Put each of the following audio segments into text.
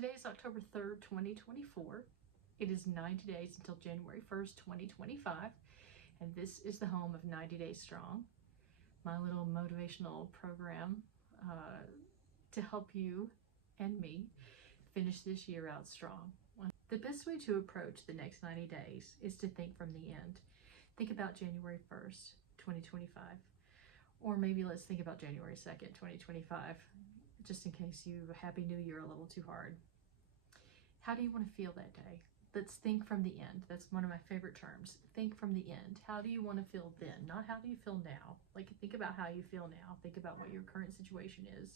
Today is October 3rd, 2024. It is 90 days until January 1st, 2025, and this is the home of 90 Days Strong, my little motivational program to help you and me finish this year out strong. The best way to approach the next 90 days is to think from the end. Think about January 1st, 2025, or maybe let's think about January 2nd, 2025, just in case you Happy New Year a little too hard. How do you want to feel that day? Let's think from the end. That's one of my favorite terms. Think from the end. How do you want to feel then? Not how do you feel now. Like, think about how you feel now. Think about what your current situation is.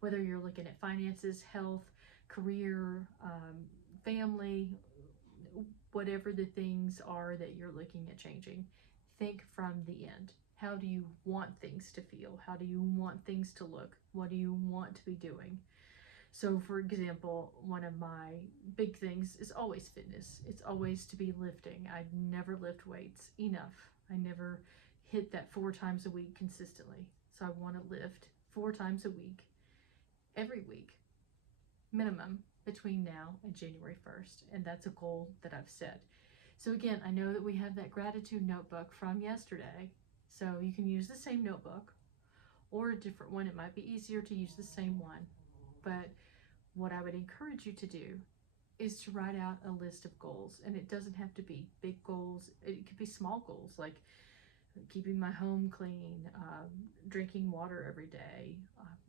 Whether you're looking at finances, health, career, family, whatever the things are that you're looking at changing. Think from the end. How do you want things to feel? How do you want things to look? What do you want to be doing? So for example, one of my big things is always fitness. It's always to be lifting. I never lift weights enough. I never hit that 4 times a week consistently. So I want to lift 4 times a week, every week, minimum, between now and January 1st. And that's a goal that I've set. So again, I know that we have that gratitude notebook from yesterday. So you can use the same notebook or a different one. It might be easier to use the same one. But what I would encourage you to do is to write out a list of goals. And it doesn't have to be big goals. It could be small goals, like keeping my home clean, drinking water every day,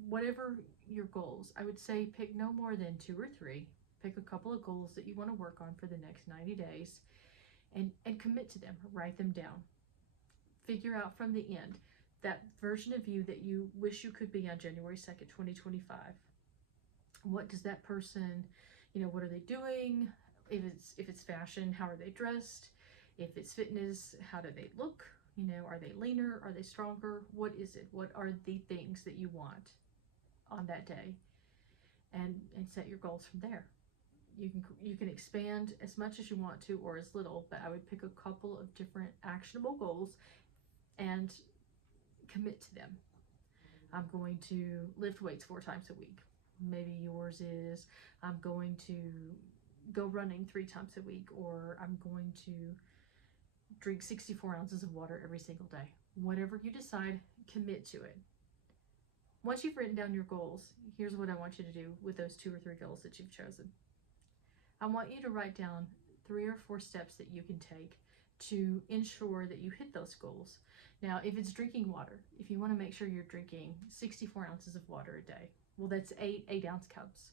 whatever your goals. I would say pick no more than 2 or 3. Pick a couple of goals that you want to work on for the next 90 days and commit to them. Write them down. Figure out from the end that version of you that you wish you could be on January 2nd, 2025. What does that person, what are they doing? If it's fashion, how are they dressed? If it's fitness, how do they look? Are they leaner? Are they stronger? What is it? What are the things that you want on that day? And set your goals from there. You can expand as much as you want to or as little, but I would pick a couple of different actionable goals and commit to them. I'm going to lift weights 4 times a week. Maybe yours is I'm going to go running 3 times a week, or I'm going to drink 64 ounces of water every single day. Whatever you decide, commit to it. Once you've written down your goals, here's what I want you to do with those 2 or 3 goals that you've chosen. I want you to write down 3 or 4 steps that you can take to ensure that you hit those goals. Now, if it's drinking water, if you want to make sure you're drinking 64 ounces of water a day, well, that's 8 8-ounce cups,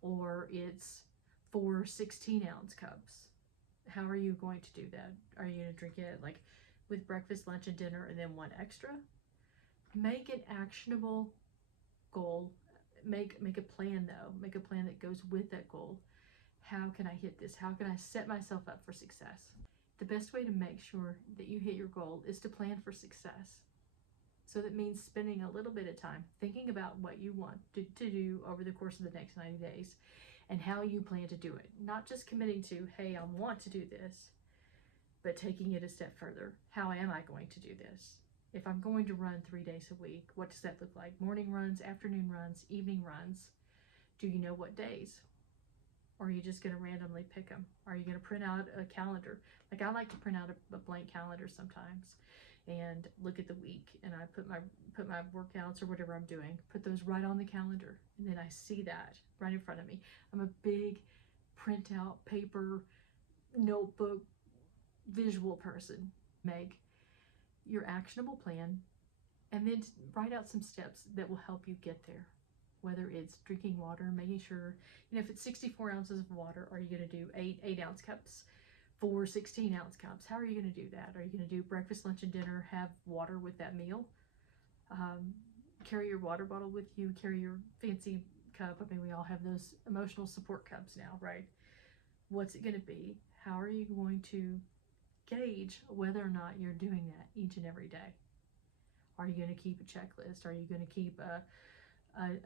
or it's 4 16-ounce cups. How are you going to do that? Are you going to drink it like with breakfast, lunch, and dinner, and then 1 extra? Make an actionable goal. Make a plan, though. Make a plan that goes with that goal. How can I hit this? How can I set myself up for success? The best way to make sure that you hit your goal is to plan for success. So that means spending a little bit of time thinking about what you want to do over the course of the next 90 days and how you plan to do it. Not just committing to, hey, I want to do this, but taking it a step further. How am I going to do this? If I'm going to run 3 days a week, what does that look like? Morning runs, afternoon runs, evening runs. Do you know what days? Or are you just going to randomly pick them? Are you going to print out a calendar? Like, I like to print out a blank calendar sometimes and look at the week, and I put my workouts or whatever I'm doing, put those right on the calendar, and then I see that right in front of me. I'm a big printout, paper, notebook, visual person. Make your actionable plan and then write out some steps that will help you get there. Whether it's drinking water, making sure, if it's 64 ounces of water, are you going to do 8 8-ounce cups, 4 16-ounce cups? How are you going to do that? Are you going to do breakfast, lunch, and dinner, have water with that meal? Carry your water bottle with you, carry your fancy cup. I mean, we all have those emotional support cups now, right? What's it going to be? How are you going to gauge whether or not you're doing that each and every day? Are you going to keep a checklist? Are you going to keep a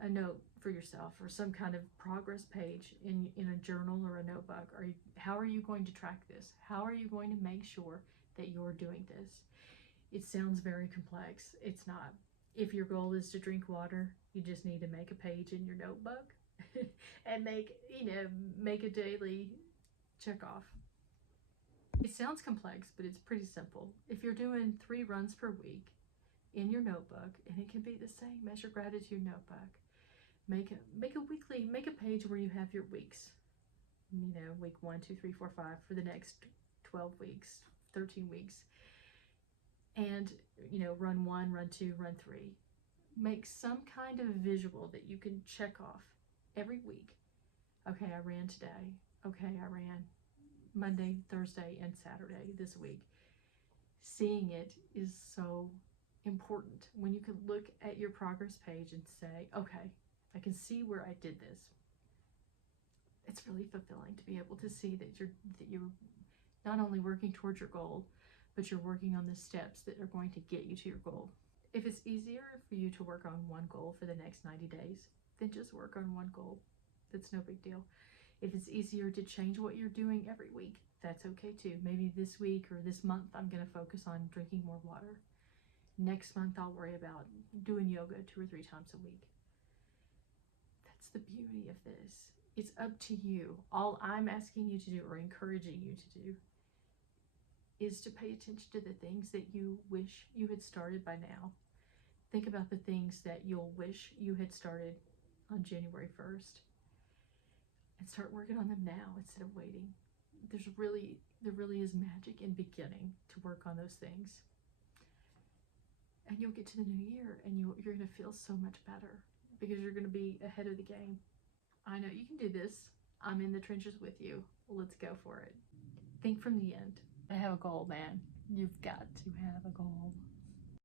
note for yourself or some kind of progress page in a journal or a notebook? How are you going to track this? How are you going to make sure that you're doing this? It sounds very complex. It's not. If your goal is to drink water, you just need to make a page in your notebook and make a daily check off. It sounds complex, but it's pretty simple. If you're doing 3 runs per week in your notebook, and it can be the same as your gratitude notebook, make a page where you have your weeks. Week 1, 2, 3, 4, 5 for the next 12 weeks, 13 weeks. And, run 1, run 2, run 3. Make some kind of visual that you can check off every week. Okay, I ran today. Okay, I ran Monday, Thursday, and Saturday this week. Seeing it is so important when you can look at your progress page and say, okay, I can see where I did this. It's really fulfilling to be able to see that you're not only working towards your goal, but you're working on the steps that are going to get you to your goal. If it's easier for you to work on one goal for the next 90 days, then just work on one goal. That's no big deal. If it's easier to change what you're doing every week, that's okay too. Maybe this week or this month, I'm going to focus on drinking more water. Next month, I'll worry about doing yoga 2 or 3 times a week. That's the beauty of this. It's up to you. All I'm asking you to do, or encouraging you to do, is to pay attention to the things that you wish you had started by now. Think about the things that you'll wish you had started on January 1st. And start working on them now instead of waiting. There really is magic in beginning to work on those things. And you'll get to the new year and you're going to feel so much better because you're going to be ahead of the game. I know you can do this. I'm in the trenches with you. Let's go for it. Think from the end. I have a goal, man. You've got to have a goal.